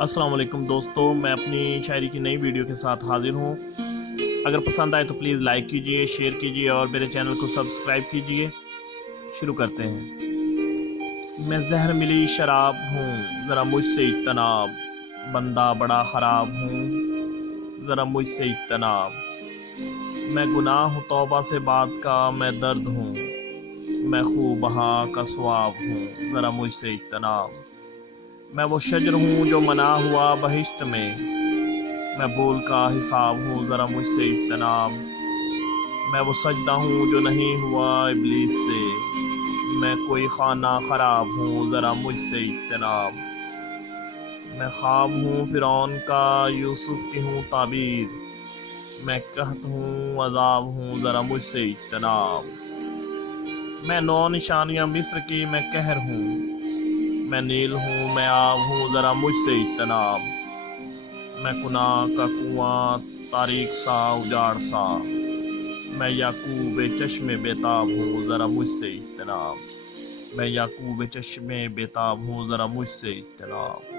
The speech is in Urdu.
السلام علیکم دوستو، میں اپنی شاعری کی نئی ویڈیو کے ساتھ حاضر ہوں۔ اگر پسند آئے تو پلیز لائک کیجئے، شیئر کیجئے اور میرے چینل کو سبسکرائب کیجئے۔ شروع کرتے ہیں۔ میں زہر ملی شراب ہوں، ذرا مجھ سے اجتناب، بندہ بڑا خراب ہوں، ذرا مجھ سے اجتناب۔ میں گناہ ہوں توبہ سے بعد کا، میں درد ہوں، میں خوں بہا کا ثواب ہوں، ذرا مجھ سے اجتناب۔ میں وہ شجر ہوں جو منع ہوا بہشت میں، میں بول کا حساب ہوں، ذرا مجھ سے اجتناب۔ میں وہ سجدہ ہوں جو نہیں ہوا ابلیس سے، میں کوئی خانہ خراب ہوں، ذرا مجھ سے اجتناب۔ میں خواب ہوں فرعون کا، یوسف کی ہوں تعبیر، میں قحط ہوں عذاب ہوں، ذرا مجھ سے اجتناب۔ میں 9 نشانیاں مصر کی، میں قہر ہوں، میں نیل ہوں، میں آب ہوں، ذرا مجھ سے اجتناب۔ میں کناں کا کنواں تاریک سا اجاڑ سا، میں یعقوب چشم بیتاب ہوں، ذرا مجھ سے اجتناب۔ میں یعقوب چشم بیتاب ہوں، ذرا مجھ سے اجتناب۔